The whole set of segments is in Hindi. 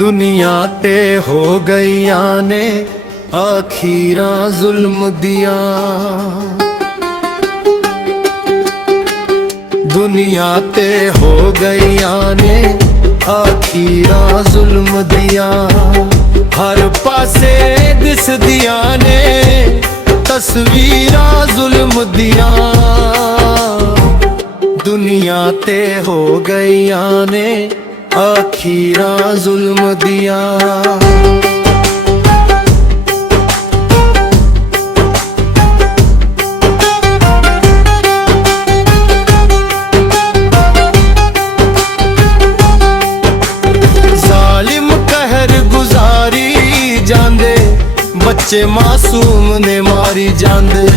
दुनिया ते हो गईया ने आखिरा जुल्म दिया। दुनिया ते हो गईया ने आखिरा जुल्म दिया। हर पासे दिस दिया ने तस्वीरा जुल्म दिया। दुनिया ते हो गईया ने आखिरा जुल्म दिया। जालिम कहर गुजारी जांदे, बच्चे मासूम ने मारी जांदे।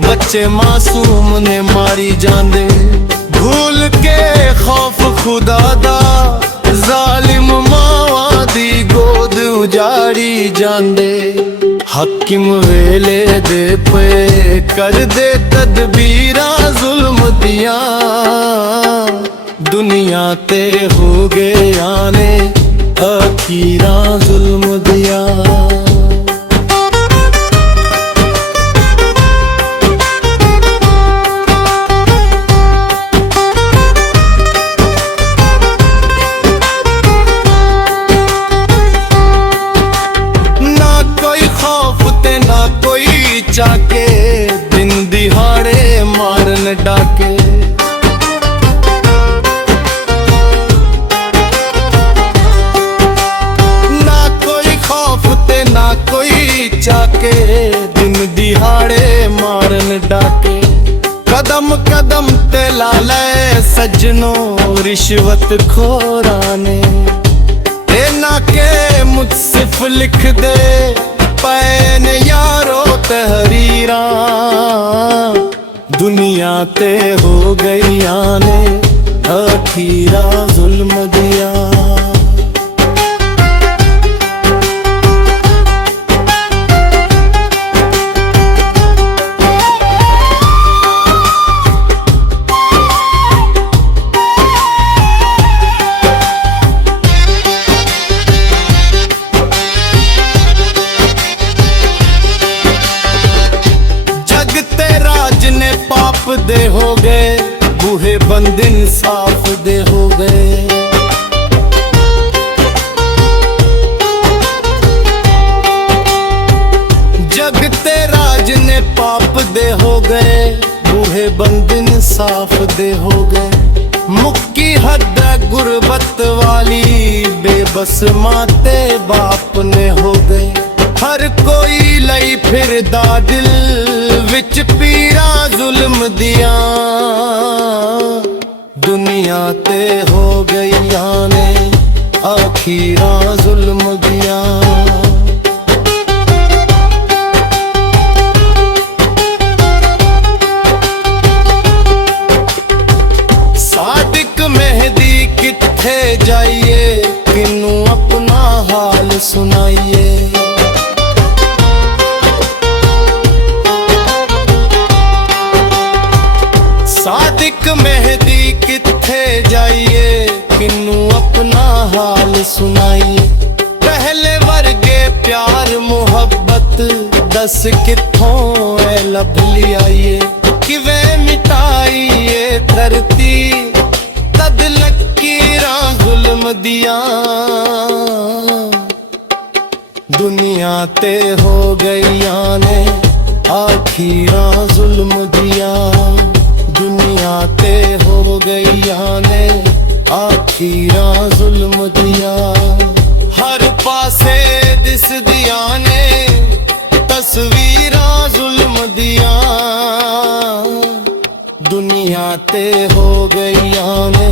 बच्चे मासूम ने मारी जांदे। भूल के खौफ खुदा दा जालिम मावां दी गोद उजाड़ी जांदे। हकीम वेले दे पे कर दे तदबीरा जुल्म दिया। दुनिया ते हो गया ने आखिरा जुल्म दिया। जाके दिन दिहाड़े मारन डाके। ना कोई खौफ ते ना कोई चाके, दिन दिहाड़े मारन डाके। कदम कदम ते लाले सज्जनों रिश्वत खोराने। ना के मुझसिफ लिख दे पैन यारो तहरीरा। दुनिया ते हो गईया ने आखिरा जुल्म दिया। दे हो गए बूहे बंद इंसाफ दे हो गए। जगते राज ने पाप दे हो गए, बूहे बंद इंसाफ दे हो गए। मुक्की हद गुरबत वाली बेबस माते बाप ने हो गए। हर कोई लई फिरदा दिल विच पीरा जुल्म दिया। दुनिया ते हो गईया ने आखिरा जुल्म दिया। सादिक मेहदी किथे जाइए, किनू अपना हाल सुनाइए। सादिक मेहदी किथे जाइए, किन्नू अपना हाल सुनाइए। पहले वर्गे प्यार मुहब्बत दस किथों ए लब लियाइए। किवें मिटाइए धरती तद लकीरा जुल्म दिया। दुनिया ते हो गईया ने आखिरा जुल्म दिया। दुनिया ते हो गईया ने आखिरा जुल्म दिया। हर पासे दिस दिया ने तस्वीरा जुल्म दिया। दुनिया ते हो गईया ने